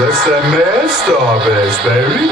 That's that mad starbase, baby.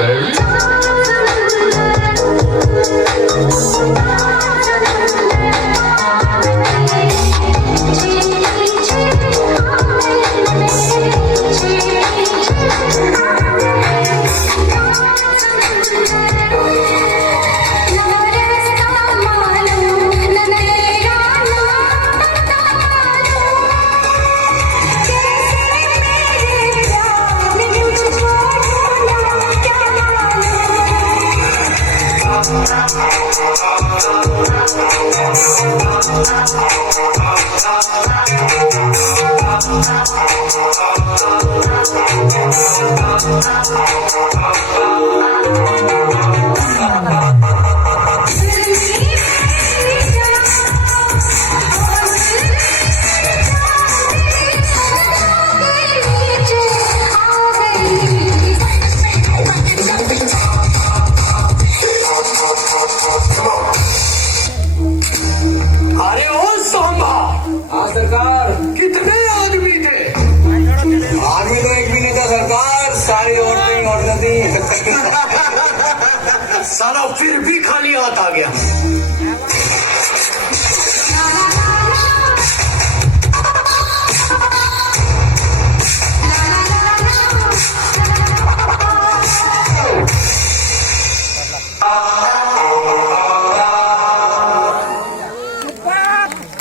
अरे ओ सांबा। हाँ सरकार। कितने आदमी थे? आदमी तो एक भी नहीं था सरकार, सारी औरतें औरतें थी। साला फिर भी खाली हाथ आ गया।